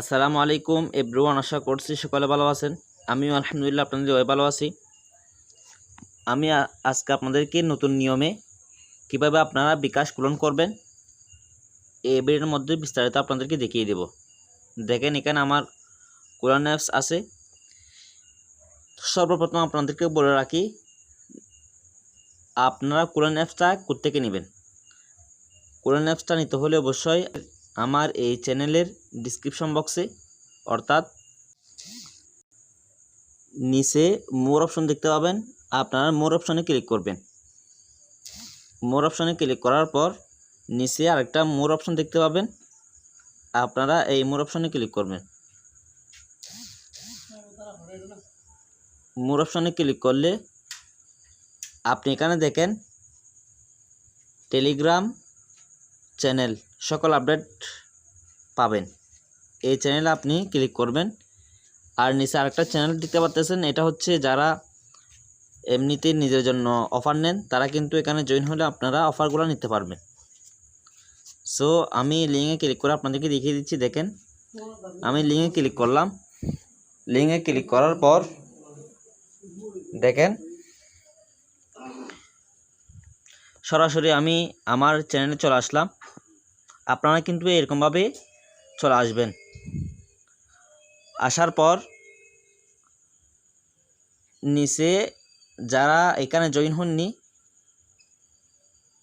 আসসালামু আলাইকুম এভরিওয়ান, আশা করছি সকলে ভালো আছেন। আমিও আলহামদুলিল্লাহ আপনাদের ভালো আছি। আমি আজকে আপনাদেরকে নতুন নিয়মে কীভাবে আপনারা বিকাশ পূরণ করবেন ভিডিওর মধ্যে বিস্তারিত আপনাদেরকে দেখিয়ে দেব। দেখেন, এখানে আমার কোরআন অ্যাপস আছে। সর্বপ্রথম আপনাদেরকে বলে রাখি, আপনারা কোরআন অ্যাপসটা কোত্থেকে নেবেন? কোরআন অ্যাপসটা নিতে হলে অবশ্যই আমার এই চ্যানেলের ডিসক্রিপশন বক্সে অর্থাৎ নিচে মোর অপশন দেখতে পাবেন। আপনারা মোর অপশনে ক্লিক করবেন। মোর অপশনে ক্লিক করার পর নিচে আরেকটা মোর অপশন দেখতে পাবেন। আপনারা এই মোর অপশনে ক্লিক করবেন। মোর অপশনে ক্লিক করলে আপনি এখানে দেখেন টেলিগ্রাম চ্যানেল, সকল আপডেট পাবেন। এই চ্যানেলে আপনি ক্লিক করবেন। আর নিচে আরেকটা চ্যানেল দেখতে পাচ্তেছেন এটা হচ্ছে যারা এমনিতে নিজের জন্য অফার নেন, তারা কিন্তু এখানে জয়েন হলে আপনারা অফারগুলো নিতে পারবেন। সো আমি লিঙ্কে ক্লিক করে আপনাদেরকে দেখিয়ে দিচ্ছি, দেখেন। আমি লিঙ্কে ক্লিক করলাম। লিঙ্কে ক্লিক করার পর, দেখেন। সরাসরি আমি আমার চ্যানেলে চলে আসলাম। আপনারা কিন্তু এরকমভাবে চলে আসবেন। আসার পর নিচে যারা এখানে জয়েন হননি,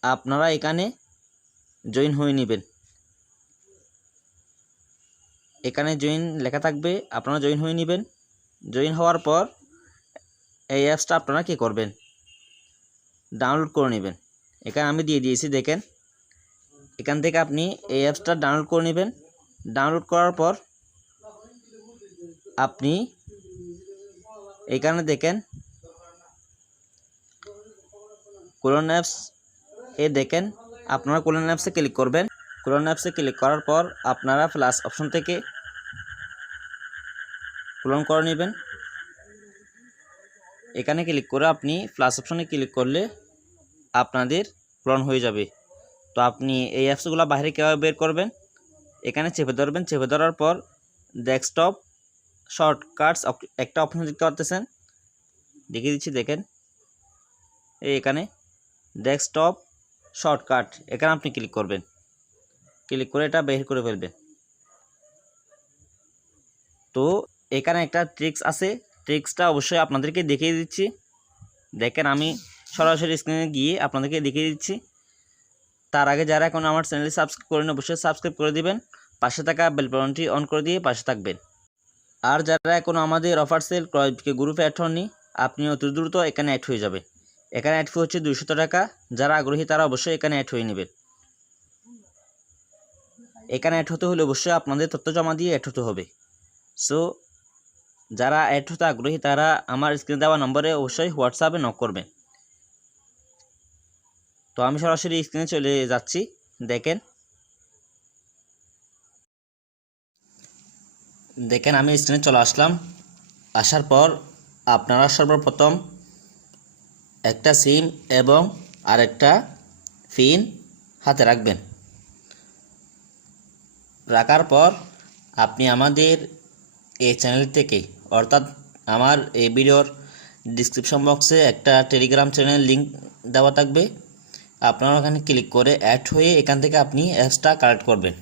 আপনারা এখানে জয়েন হয়ে নেবেন। এখানে জয়েন লেখা থাকবে, আপনারা জয়েন হয়ে নেবেন। জয়েন হওয়ার পর এই অ্যাপসটা আপনারা কী করবেন? ডাউনলোড করে নেবেন। এখানে আমি দিয়ে দিয়েছি, দেখেন। এখান থেকে আপনি এই অ্যাপসটা ডাউনলোড করে নেবেন। ডাউনলোড করার পর আপনি এখানে দেখেন কোরআন অ্যাপস এ দেখেন, আপনারা কোরআন অ্যাপসে ক্লিক করবেন। কোরআন অ্যাপসে ক্লিক করার পর আপনারা প্লাস অপশন থেকে পূরণ করে নেবেন। এখানে ক্লিক করে আপনি প্লাস অপশনে ক্লিক করলে আপনাদের পূরণ হয়ে যাবে। তো আপনি এই অ্যাপসগুলো বাইরে কীভাবে বের করবেন? এখানে চেপে ধরবেন। চেপে ধরার পর ডেস্কটপ শর্টকাটস একটা অপশন দেখতে পারতেছেন? দেখিয়ে দিচ্ছি, দেখেন। এই এখানে ডেস্কটপ শর্টকাট এখানে আপনি ক্লিক করবেন। ক্লিক করে এটা বের করে ফেলবেন। তো এখানে একটা ট্রিক্স আছে। ট্রিক্সটা অবশ্যই আপনাদেরকে দেখিয়ে দিচ্ছি। দেখেন আমি সরাসরি স্ক্রিনে গিয়ে আপনাদেরকে দেখিয়ে দিচ্ছি। তার আগে যারা এখন আমার চ্যানেল সাবস্ক্রাইব করেন, অবশ্যই সাবস্ক্রাইব করে দিবেন। পাশে থাকা বেল বাটনটি অন করে দিয়ে পাশে থাকবেন। আর যারা এখন আমাদের অফার সেল ক্রয়কে গ্রুপে অ্যাড হননি আপনি অতি দ্রুত এখানে অ্যাড হয়ে যাবে। এখানে অ্যাড ফি হচ্ছে দুশত টাকা। যারা আগ্রহী, তারা অবশ্যই এখানে অ্যাড হয়ে নেবেন। এখানে অ্যাড হতে হলে অবশ্যই আপনাদের তথ্য জমা দিয়ে অ্যাড হতে হবে। সো যারা অ্যাড হতে আগ্রহী, তারা আমার স্ক্রিনে দেওয়া নম্বরে অবশ্যই হোয়াটসঅ্যাপে নক করবেন। তো আমি সরাসরি স্ক্রিনে চলে যাচ্ছি, দেখেন। দেখেন, আমি স্ক্রিনে চলে আসলাম। আসার পর আপনারা সর্বপ্রথম একটা সিম এবং আরেকটা পিন হাতে রাখবেন। রাখার পর আপনি আমাদের এই চ্যানেল থেকে, অর্থাৎ আমার এই ভিডিওর ডিসক্রিপশন বক্সে একটা টেলিগ্রাম চ্যানেল লিংক দেওয়া থাকবে। আপনারা ওখানে ক্লিক করে অ্যাড হয়ে এখান থেকে আপনি অ্যাপসটা কালেক্ট করবেন।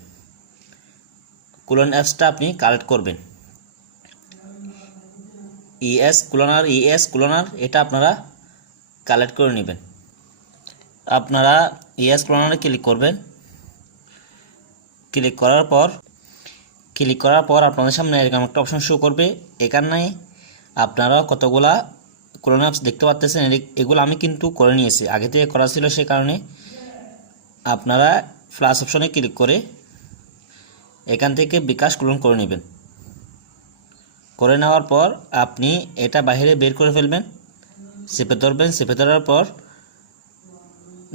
কুলন অ্যাপসটা আপনি কালেক্ট করবেন। ইএস কুলনার ইএস কুলনার এটা আপনারা কালেক্ট করে নেবেন। আপনারা ইএস কুলনারে ক্লিক করবেন। ক্লিক করার পর ক্লিক করার পর আপনাদের সামনে এরকম একটা অপশন শো করবে। এখানে আপনারা কতগুলা ক্লোন অ্যাপস দেখতে পাচ্ছেন এগুলো আমি কিন্তু করে নিয়েছি। আগে থেকে করা ছিল সে কারণে আপনারা ফ্লাশ অপশনে ক্লিক করে এখান থেকে বিকাশ ক্লোন করে নেবেন। করে নেওয়ার পর আপনি এটা বাইরে বের করে ফেলবেন, চেপে ধরবেন, চেপে ধরার পর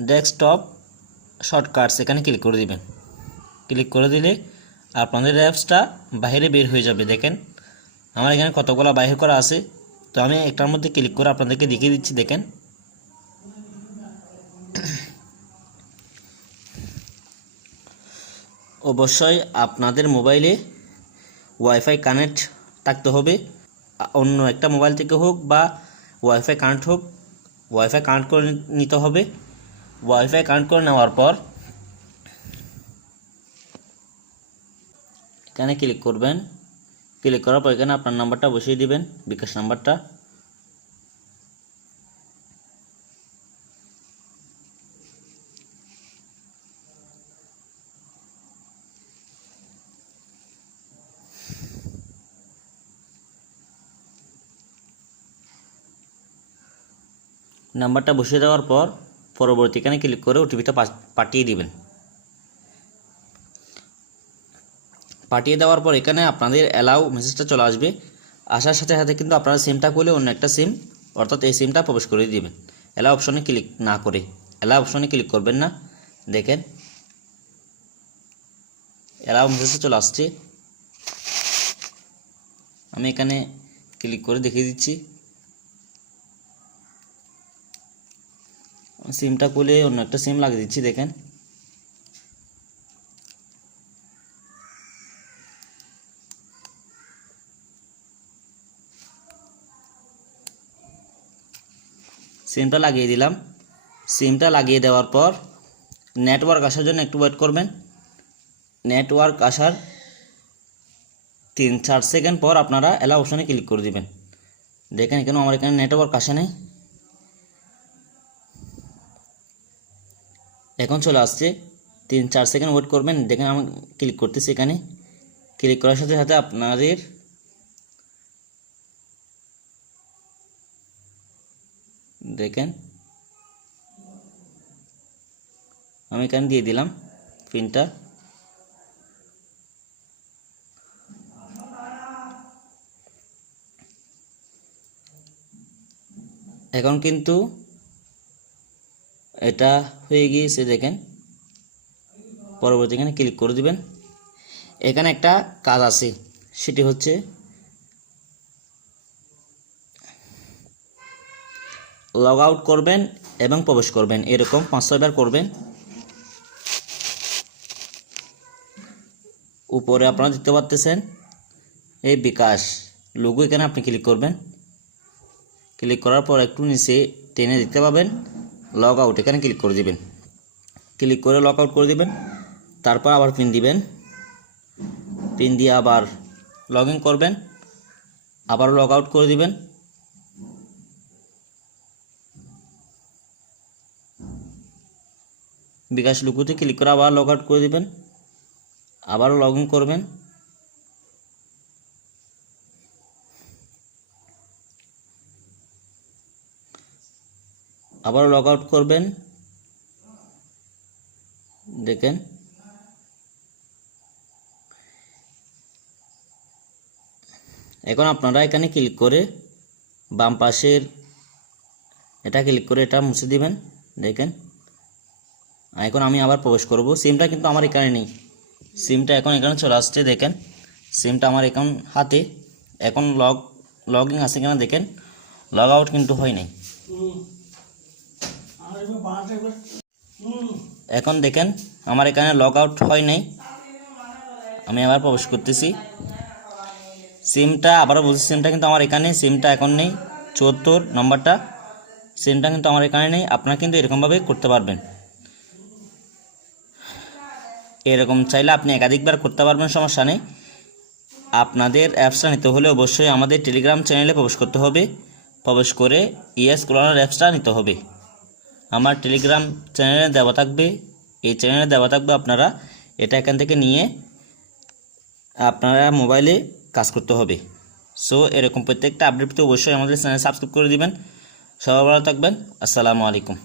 ডেস্কটপ শর্টকাটস এখানে ক্লিক করে দিবেন। ক্লিক করে দিলে আপনাদের অ্যাপসটা বাইরে বের হয়ে যাবে, দেখেন। আমার এখানে কতগুলো বাইরে করা আছে? তো আমি একটার মধ্যে ক্লিক করে আপনাদেরকে দেখিয়ে দিচ্ছি, দেখেন। অবশ্যই আপনাদের মোবাইলে ওয়াইফাই কানেক্ট থাকতে হবে। অন্য একটা মোবাইল থেকে হোক বা ওয়াইফাই কানেক্ট হোক ওয়াইফাই কানেক্ট করে নিতে হবে। ওয়াইফাই কানেক্ট করে নেওয়ার পর এখানে ক্লিক করবেন। ক্লিক করার পর এখানে আপনার নাম্বারটা বসিয়ে দিবেন, বিকাশ নাম্বারটা। নাম্বারটা বসিয়ে দেওয়ার পর পরবর্তী এখানে ক্লিক করে ওটিপিটা পাঠিয়ে দিবেন। পাঠিয়ে দেওয়ার পর এখানে আপনাদের অ্যালাউ মেসেজটা চলে আসবে। আসার সাথে সাথে কিন্তু আপনারা সিমটা করলে অন্য একটা সিম অর্থাৎ এই সিমটা প্রবেশ করে দিবেন। অ্যালাউ অপশনে ক্লিক না করে অ্যালাউ অপশনে ক্লিক করবেন না। দেখেন অ্যালাউ মেসেজটা চলে আসছে। আমি এখানে ক্লিক করে দেখিয়ে দিচ্ছি। সিমটা খুলে অন্য একটা সিম লাগিয়ে দিচ্ছি, দেখেন। সিমটা লাগিয়ে দিলাম। সিমটা লাগিয়ে দেওয়ার পর নেটওয়ার্ক আসার জন্য একটু ওয়েট করবেন। নেটওয়ার্ক আসার তিন চার সেকেন্ড পর আপনারা এলা অপশানে ক্লিক করে দিবেন। দেখেন এখানে আমার এখানে নেটওয়ার্ক আসে নাই। এখন চলে আসছে। তিন চার সেকেন্ড ওয়েট করবেন। দেখেন আমি ক্লিক করতেছি এখানে। ক্লিক করার সাথে সাথে আপনাদের দেখেন। আমি এখানে দিয়ে দিলাম পিনটা এখন কিন্তু এটা হয়ে গিয়েছে, দেখেন। পরবর্তী এখানে ক্লিক করে দিবেন। এখানে একটা কাজ আছে, সেটি হচ্ছে লগ আউট করবেন এবং প্রবেশ করবেন। এরকম পাঁচ ছয়বার করবেন। উপরে আপনারা দেখতে পাচ্তেছেন এই বিকাশ লোগো এখানে আপনি ক্লিক করবেন। ক্লিক করার পর একটু নিচে টেনে দেখতে পাবেন লগ আউট এখানে ক্লিক করে দিবেন। ক্লিক করে লগ আউট করে দিবেন, তারপর আবার পিন দিবেন। পিন দিয়ে আবার লগ করবেন, আবার লগ আউট করে দিবেন। বিকাশ লুকুতে ক্লিক করে আবার লগ আউট করে দেবেন। আবারও লগ ইন করবেন। আবার লগ আউট করবেন। দেখেন। এখন আপনারা এখানে ক্লিক করে বাম পাশের এটা ক্লিক করে এটা মুছে দিবেন। দেখেন। এখন আমি আবার প্রবেশ করব। সিমটা কিন্তু আমার এখানে নেই। সিমটা এখন এখানে চলে আসছে, দেখেন। সিমটা আমার এখন হাতে। এখন লগ লগ ইন আছে কিনা দেখেন। লগ আউট কিন্তু হয় নাই। এখন দেখেন, আমার এখানে লগ আউট হয় নাই। আমি আবার প্রবেশ করতেছি। সিমটা আবারও বলছি সিমটা কিন্তু আমার এখানে সিমটা এখন নেই। চুয়াত্তর নম্বরটা। সিমটা কিন্তু আমার এখানে নেই। আপনারা কিন্তু এরকমভাবে করতে পারবেন। এরকম চাইলে আপনি একাধিকবার করতে পারবেন, সমস্যা নেই। আপনাদের অ্যাপসটা নিতে হলে অবশ্যই আমাদের টেলিগ্রাম চ্যানেলে প্রবেশ করতে হবে। প্রবেশ করে ইএস ক্লোনার অ্যাপসটা নিতে হবে। আমার টেলিগ্রাম চ্যানেলে দেওয়া থাকবে। এই চ্যানেলে দেওয়া থাকবে আপনারা। এটা এখান থেকে নিয়ে আপনারা মোবাইলে কাজ করতে হবে। সো, এরকম প্রত্যেকটা আপডেট পেতে অবশ্যই আমাদের চ্যানেল সাবস্ক্রাইব করে দিবেন। সবাই ভালো থাকবেন। আসসালামু আলাইকুম।